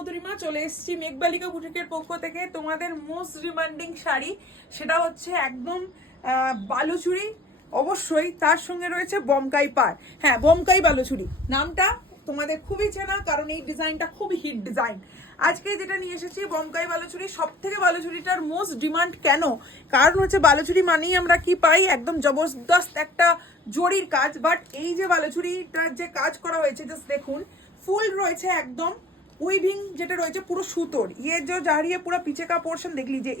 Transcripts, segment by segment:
মধুরিমা চলে এসেছি মেঘবালিকা বুটিকের পক্ষ থেকে তোমাদের মোস্ট ডিমান্ডিং শাড়ি, সেটা হচ্ছে একদম বালুচুরি। অবশ্যই তার সঙ্গে রয়েছে বমকাই পাড়। হ্যাঁ, বমকাই বালুচুরি নামটা তোমাদের খুবই চেনা, কারণ এই ডিজাইনটা খুবই হিট ডিজাইন। আজকে যেটা নিয়ে এসেছি বমকাই বালুচুরি, সব থেকে বালুচুরিটার মোস্ট ডিমান্ড কেন? কারণ হচ্ছে বালুচুরি মানেই আমরা কি পাই, একদম জবরদস্ত একটা জরির কাজ। বাট এই যে বালুচুরিটার যে কাজ করা হয়েছে, জাস্ট দেখুন, ফুল রয়েছে एकदम वीविंग যেটা রয়েছে পুরো সুতোর। ये जो जा रही है पूरा पीछे का पोर्शन देख लीजिए,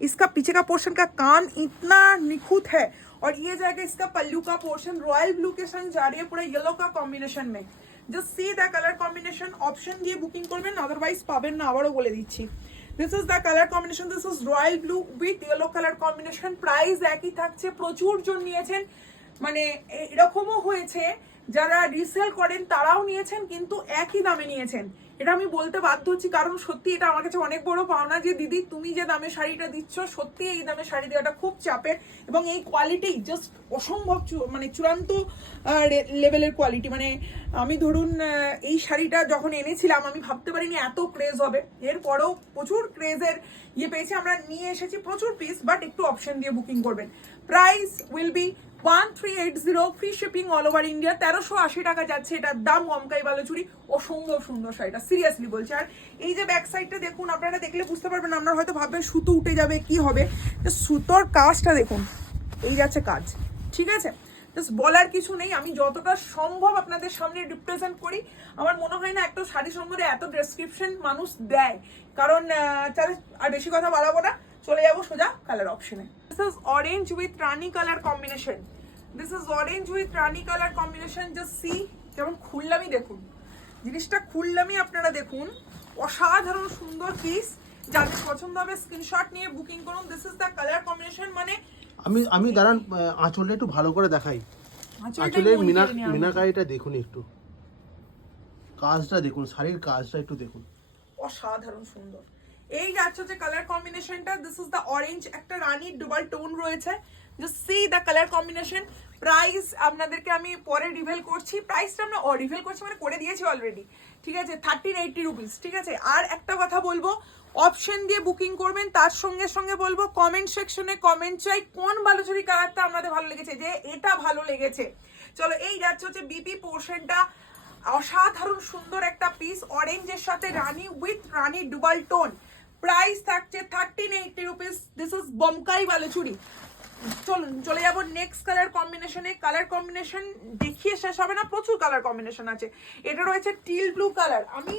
इसका पीछे का पोर्शन का कान इतना निखुत है। और ये जाएगा इसका पल्लू का पोर्शन रॉयल ब्लू के संग जा रही है पूरा येलो का कॉम्बिनेशन में। Just see the colour combination, option দিয়ে বুকিং করবেন, আদারওয়াইজ পাবেন না, আবারও বলে দিচ্ছি। This is the colour combination, this is royal blue with yellow colour combination. Price একই থাকছে, প্রচুর জন নিয়েছেন, মানে এরকমও হয়েছে যারা রিসেল করেন তারাও নিয়েছেন, কিন্তু একই দামে নিয়েছেন। এটা আমি বলতে বাধ্য হচ্ছি, কারণ সত্যি এটা আমার কাছে অনেক বড় পাওনা যে দিদি তুমি যে দামে শাড়িটা দিচ্ছ, সত্যি এই দামে শাড়ি দেওয়াটা খুব চাপের, এবং এই কোয়ালিটি জাস্ট অসম্ভব, মানে চূড়ান্ত লেভেলের কোয়ালিটি। মানে আমি ধরুন এই শাড়িটা যখন এনেছিলাম আমি ভাবতে পারিনি এত ক্রেজ হবে, এরপরেও প্রচুর ক্রেজের পেয়েছি। আমরা নিয়ে এসেছি প্রচুর পিস, বাট একটু অপশন দিয়ে বুকিং করবেন। Price will be 1380, free shipping all over India. 1380 টাকা যাচ্ছে এটার দাম। বমকাই বালুচুরি অসম্ভব সুন্দর শাড়িটা, সিরিয়াসলি বলছি। আর এই যে ব্যাক সাইডটা দেখুন, আপনারা দেখলে বুঝতে পারবেন, আপনারা হয়তো ভাববেন সুতো উঠে যাবে, কি হবে, সুতোর কাজটা দেখুন, এই যাচ্ছে কাজ, ঠিক আছে। জাস্ট বলার কিছু নেই, আমি যতটা সম্ভব আপনাদের সামনে রিপ্রেজেন্ট করি। আমার মনে হয় না একটা শাড়ি সম্বন্ধে এত ডেসক্রিপশন মানুষ দেয়, কারণ তাহলে আর বেশি কথা বাড়াবো না, চলে যাবো সোজা কালার অপশনে। This is orange with Rani colour combination, this is orange with Rani colour combination. Just see, যেমন খুললামই দেখুন, জিনিসটা খুললামই আপনারা দেখুন, অসাধারণ সুন্দর পিস। যাদের পছন্দ হবে স্ক্রিনশট নিয়ে বুকিং করুন। This is the colour combination. মানে আমি দাঁড়ান, আঁচলটা একটু ভালো করে দেখাই। আঁচলের মিনাকারিটা দেখুন, একটু কাজটা দেখুন, শাড়ির কাজটা একটু দেখুন, অসাধারণ সুন্দর। এই যাচ্ছে হচ্ছে কালার কম্বিনেশনটা, দিস ইজ দ্য অরেঞ্জ, একটা রানির ডুবাল টোন রয়েছে। Just see the colour combination. Price আপনাদেরকে আমি পরে রিভিল করছি, প্রাইসটা আমরা রিভিল করছি মানে করে দিয়েছি অলরেডি, ঠিক আছে। 1380 রুপিস, ঠিক আছে। আর একটা কথা বলবো, অপশন দিয়ে বুকিং করবেন, তার সঙ্গে সঙ্গে বলবো কমেন্ট সেকশনে কমেন্ট চাই কোন বালুচুরি কালারটা আপনাদের ভালো লেগেছে, যে এটা ভালো লেগেছে। চলো, এই যাচ্ছে হচ্ছে বিপি পোর্শনটা, অসাধারণ সুন্দর একটা পিস, অরেঞ্জের সাথে রানি উইথ রানি ডুবাল টোন। প্রাইস থাকছে 1380 rupees. This is Bomkai Baluchari. চলুন চলে যাবো নেক্সট কালার কম্বিনেশনে। কালার কম্বিনেশন দেখিয়ে শেষ হবে না, প্রচুর কালার কম্বিনেশন আছে। এটা রয়েছে টিল ব্লু কালার। আমি